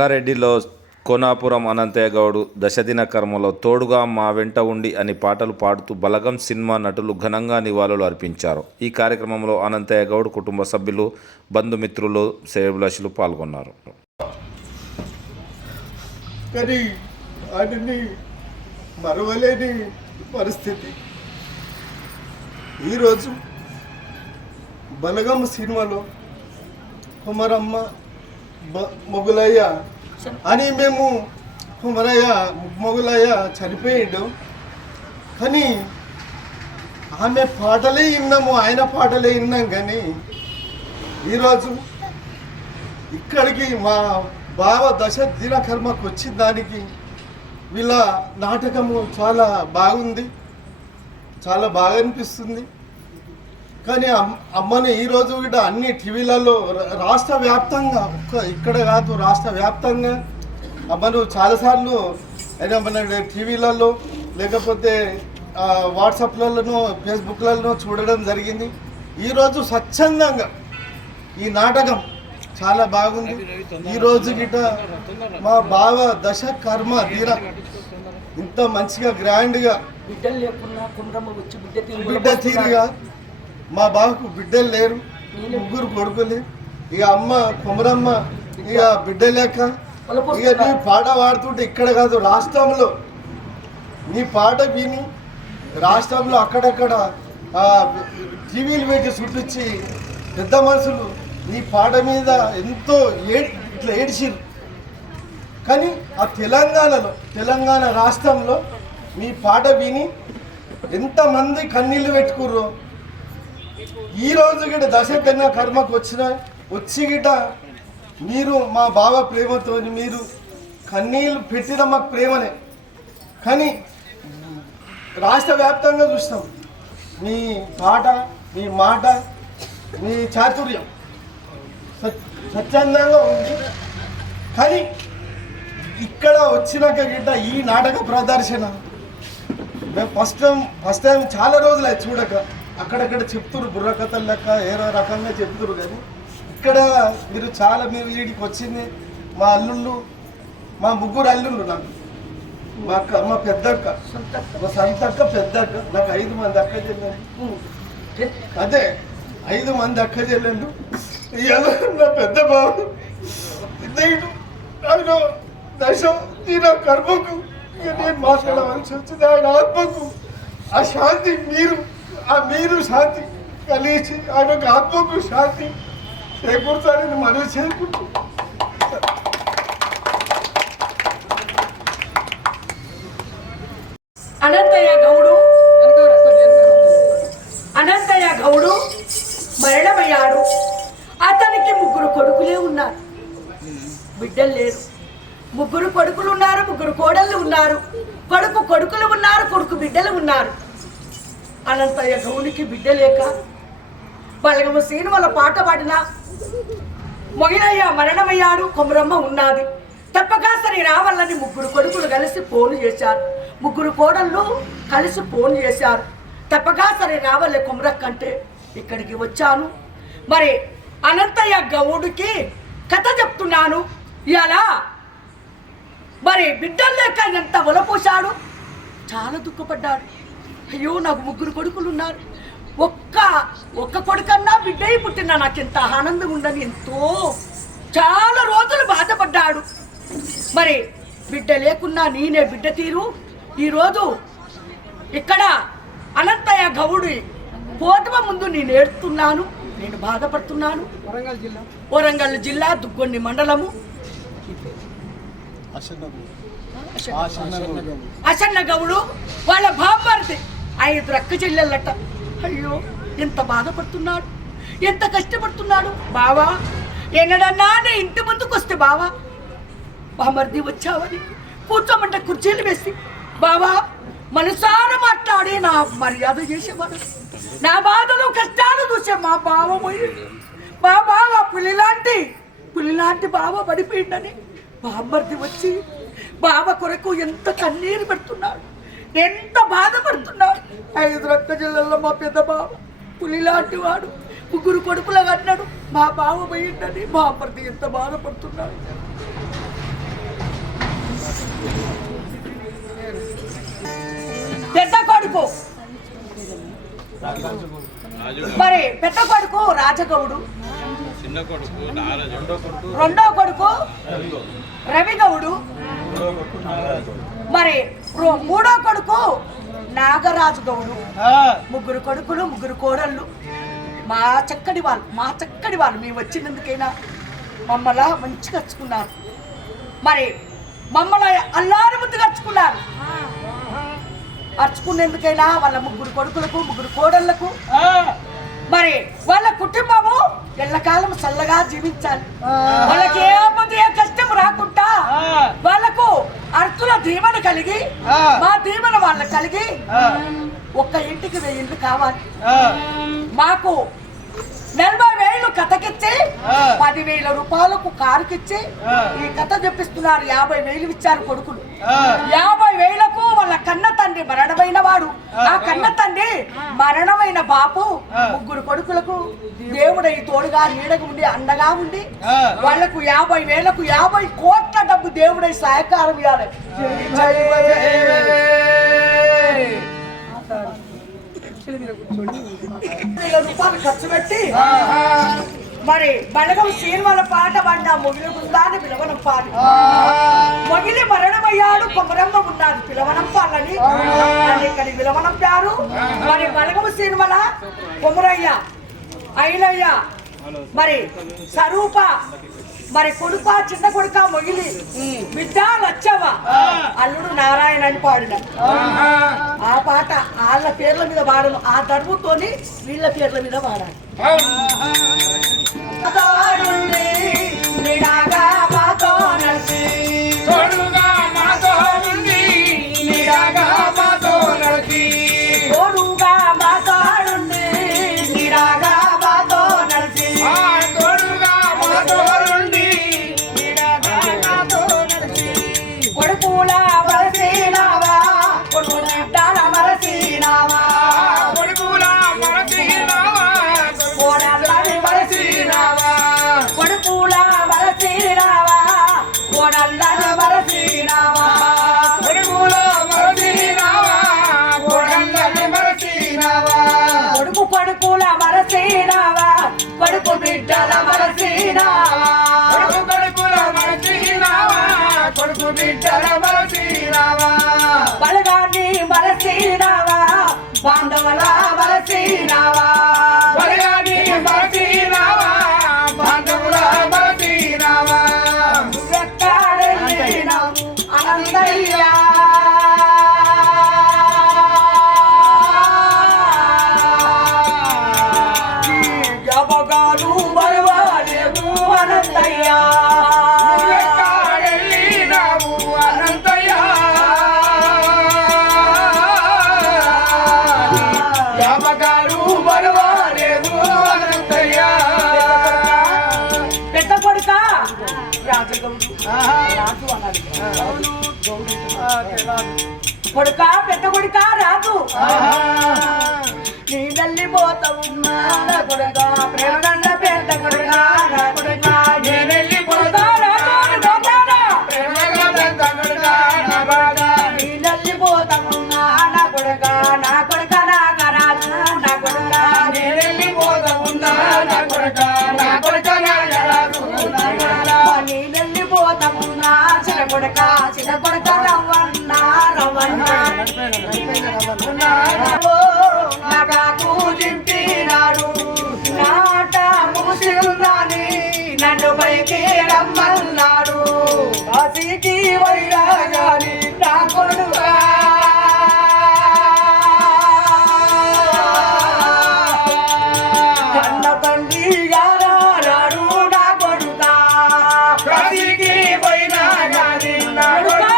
సంగారెడ్డిలో కోనాపురం అనంతయ్య గౌడ్ దశదిన కర్మలో తోడుగా మా వెంట ఉండి అని పాటలు పాడుతూ బలగం సినిమా నటులు ఘనంగా నివాళులు అర్పించారు. ఈ కార్యక్రమంలో అనంతయ్య గౌడ్ కుటుంబ సభ్యులు, బంధుమిత్రులు, శ్రేయోభిలాషులు పాల్గొన్నారు. కానీ వాటిని మరవలేని పరిస్థితి. ఈరోజు బలగం సినిమాలో కుమరమ్మ మొగులయ్య అని మేము మొగులయ్య చనిపోయాడు, కానీ ఆమె పాటలే విన్నాము, ఆయన పాటలే విన్నాం. కానీ ఈరోజు ఇక్కడికి మా బావ దశదిన కర్మకు వచ్చిన దానికి వీళ్ళ నాటకము చాలా బాగుంది, చాలా బాగా అనిపిస్తుంది. కానీ అమ్మని ఈరోజు కూడా అన్ని టీవీలలో రాష్ట్ర వ్యాప్తంగా, ఇక్కడ కాదు రాష్ట్ర వ్యాప్తంగా అమ్మను చాలాసార్లు అయినా మన టీవీలలో లేకపోతే వాట్సాప్లలోనూ ఫేస్బుక్లలో చూడడం జరిగింది. ఈరోజు స్వచ్ఛందంగా ఈ నాటకం చాలా బాగుంది. ఈరోజు గిట మా బావ దశ కర్మ తీర ఇంత మంచిగా గ్రాండ్గా బిడ్డ తీరుగా, మా బావకు బిడ్డలు లేరు, ముగ్గురు కొడుకులు. ఇక అమ్మ కుమరమ్మ ఇక బిడ్డ లేక ఇక నీ పాట పాడుతుంటే ఇక్కడ కాదు రాష్ట్రంలో నీ పాట విని రాష్ట్రంలో అక్కడక్కడ టీవీలు పెట్టి చూపించి పెద్ద మనుషులు నీ పాట మీద ఎంతో ఇట్లా ఏడ్చిరు. కానీ ఆ తెలంగాణ రాష్ట్రంలో మీ పాట విని ఎంతమంది కన్నీళ్ళు పెట్టుకుర్రో. ఈరోజు గిట దశదిన కర్మకు వచ్చి గిట మీరు మా బావ ప్రేమతో మీరు కన్నీళ్ళు పెట్టిన మాకు ప్రేమనే. కానీ రాష్ట్ర వ్యాప్తంగా చూస్తాం మీ పాట, మీ మాట, మీ చాతుర్యం స్వచ్ఛందంగా ఉంది. కానీ ఇక్కడ వచ్చినాక గిట్ట ఈ నాటక ప్రదర్శన మేము ఫస్ట్ టైం చాలా రోజులు అది చూడక అక్కడక్కడ చెప్తురు, బుర్రకథలు లెక్క ఏదో రకంగా చెప్తురు. కానీ ఇక్కడ మీరు వీడికి వచ్చింది మా అల్లుళ్ళు, మా ముగ్గురు అల్లుళ్ళు, నాకు మా పెద్దక్క, మా సంతక్క, పెద్దక్క, నాకు 5 మంది అక్క చెల్లెళ్ళు. అదే 5 మంది అక్క చెల్లెళ్ళు. నా పెద్ద బాబు ఆయన దశ దీన కర్మకు నేను మాట్లాడవలసి వచ్చింది. ఆయన ఆత్మకు ఆ శాంతి మీరు శాంతి కలిసి ఆయనకు ఆత్మకు శాంతి చేకూర్చాలని మనవి చేకూర్చు. అనంతయ్య గౌడు మరణమయ్యాడు. అతనికి 3 కొడుకులే ఉన్నారు, బిడ్డలు లేరు. 3 కొడుకులు ఉన్నారు, 3 కోడళ్ళు ఉన్నారు. కొడుకులు ఉన్నారు, కొడుకు బిడ్డలు ఉన్నారు. అనంతయ్య గౌనికి బిడ్డ లేక బలగమ సినిమాల పాట పాడిన మొగిలయ్య మరణమయ్యాడు, కుమరమ్మ ఉన్నది. తప్పక సరే రావాలని 3 కొడుకులు కలిసి ఫోన్ చేశారు, 3 కోడళ్ళు కలిసి ఫోన్ చేశారు. తప్పక సరే రావాలి కుమరక్కంటే ఇక్కడికి వచ్చాను. మరి అనంతయ్య గౌడికి కథ చెప్తున్నాను. ఇలా మరి బిడ్డలు లేక ఎంత ఒలపోశాడు, చాలా దుఃఖపడ్డాడు. అయ్యో నాకు 3 కొడుకులు ఉన్నారు, ఒక్క కొడుకన్నా బిడ్డ పుట్టినా నాకు ఎంత ఆనందంగా ఉండని ఎంతో చాలా రోజులు బాధపడ్డాడు. మరి బిడ్డ లేకున్నా నేనే బిడ్డ తీరు. ఈరోజు ఇక్కడ అనంతయ్య గౌడి పోటమ ముందు నేను ఏడుతున్నాను, నేను బాధపడుతున్నాను. వరంగల్ జిల్లా దుగ్గొండి మండలము అశన్న గౌడు వాళ్ళ బామ్మర్ది 5 అక్క చెల్లెళ్ళట. అయ్యో ఎంత బాధపడుతున్నాడు, ఎంత కష్టపడుతున్నాడు. బావా ఎన్నడన్నా నీ ఇంటి ముందుకు వస్తే బావా బామర్ది వచ్చావని కూర్చోమంటే కుర్చీలు వేసి బావా మనసారా మాట్లాడి నా మర్యాద చేసేవాడు. నా బాధలు కష్టాలు చూసే మా బావ పోయి మా బావ పులిలాంటి బావ పడిపోయిందని బామర్ది వచ్చి బావ కొరకు ఎంత కన్నీరు పెడుతున్నాడు, ఎంత బాధపడుతున్నాడు. 5 అక్క జిల్లాలో మా పెద్ద బావ పులిలాంటి వాడు, 3 కొడుకులు అన్నాడు. మా బావ పోయిందని బామర్ది ఎంత బాధపడుతున్నాడు. పెద్ద కొడుకు మరి పెద్ద కొడుకు రాజగౌడు, రెండో కొడుకు రవిగౌడు, మరి మూడో కొడుకు నాగరాజు గౌడు. ముగ్గురు కొడుకులు, ముగ్గురు కోడళ్ళు. మా చక్కటి వాళ్ళు మేము వచ్చినందుకైనా మమ్మల్ని మంచిగా కచ్చుకున్నారు. మరి మమ్మల్ని అల్లారి ముద్దు కచ్చుకున్నారు. అర్చుకునేందుకైనా వాళ్ళ ముగ్గురు కొడుకులకు, ముగ్గురు కోడళ్లకు మరి వాళ్ళ కుటుంబము ఎల్లకాలం చల్లగా జీవించాలి. వాళ్ళకి ఏ ఆపద, ఏ కష్టం రాకుండా వాళ్ళకు అర్థుల దీవెన కలిగి, మా దీవెన వాళ్ళకి కలిగి ఒక్క ఇంటికి 1000 ఇళ్ళు కావాలి. మాకు 40,000 కథకిచ్చి 10,000 రూపాయలకు కారుకిచ్చి ఈ కథ చెప్పిస్తున్నారు. 50,000 ఇచ్చారు కొడుకులు. 50,000కు వాళ్ళ కన్న తండ్రి మరణమైన వాడు, ఆ కన్న తండ్రి మరణమైన బాపు ముగ్గురు కొడుకులకు దేవుడై తోడుగా నీడగా ఉండి అండగా ఉండి వాళ్లకు 50,000కు 50 కోట్ల డబ్బు దేవుడై సహకారం ఇవ్వాలి. రూపాయలు ఖర్చు పెట్టి మరి బలగం సినిమాల పాట పడ్డ మొగిలి బృందాన్ని పిలవనంపాలి. మొగిలి మరణమయ్యాడు, కొమరమ్మ ఉన్నాడు పిలవనంపాలని ఇక్కడి పిలవనంపారు. మరి బలగం సినిమాల కొమరయ్య, ఐలయ్య, మరి స్వరూప, మరి కొడుక, చిన్న కొడుక మొగిలి, బిడ్డ లచ్చవ్వ, అల్లుడు నారాయణ అని పాడిన ఆ పాట వాళ్ళ పేర్ల మీద పాడను. ఆ ధర్మంతోని వీళ్ళ పేర్ల మీద పాడాలి. కొడుకుల మరసీనావా, కొడుకు బిడ్డల మరసీనావా, కొడుకుల మరసీనావా, కొడుకు బిడ్డల మరసీనావా, బలగాన్ని మరసీనావా, బాంధవుల మరసీనావా, బలగాన్ని మరసీనావా, బాంధవుల మరసీనావా, ఎక్కడెళ్ళినావు అనంతయ్యా, కొడుక పెద్ద కొడుక రాజు, నీ వెళ్ళిపోతావు కొడుక, ప్రేమగండ పెద్ద కొడుక నా కొడుక, నీ వెళ్ళిపోతా రాజు పెద్ద కొడుక నా కొడుక, నీ వెళ్ళిపోతావు నా కొడుక, నా కొడుక నాగ రాజు నా కొడుక, నీ వెళ్ళిపోతావు నా కొడుక, నా కొడుక నాగ రాజు నా కొడుక, నీ వెళ్ళిపోతావు నా చిన్న కొడుక, చిన్న కొడుక రవ్వన్న రవ్వన్న నాకు దింపినాడు, నాట ముసిల్లాని నన్ను పైకి రమ్మన్నాడు, కాశీకి వైరాగాని నా కొడుకా, కన్న తండ్రి గారాడు నా కొడుకా, కాశీకి వైరాగాని నా కొడుకా,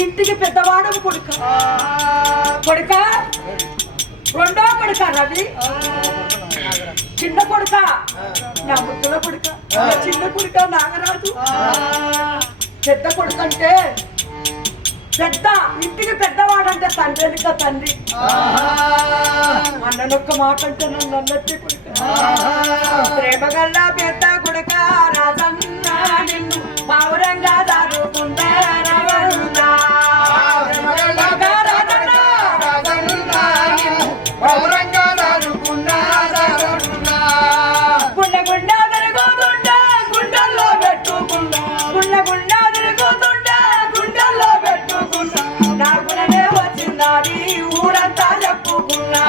ఇంటికి పెద్దవాడు కొడుక కొడుక రెండో కొడుక రవి చిన్న కొడుక నా ముద్దుల కొడుక చిన్న కొడుక నాగరాజు పెద్ద కొడుకు అంటే పెద్ద ఇంటికి పెద్దవాడంటే తండ్రి వెనుక తండ్రి అన్ననొక్క మాట అంటే నన్ను అన్నట్టే కొడుక ప్రేమగల్ల పెద్ద కొడుక రాజన్న నిన్ను పౌరంగా దారుకుందా ఊరంతా చెప్పుకున్నా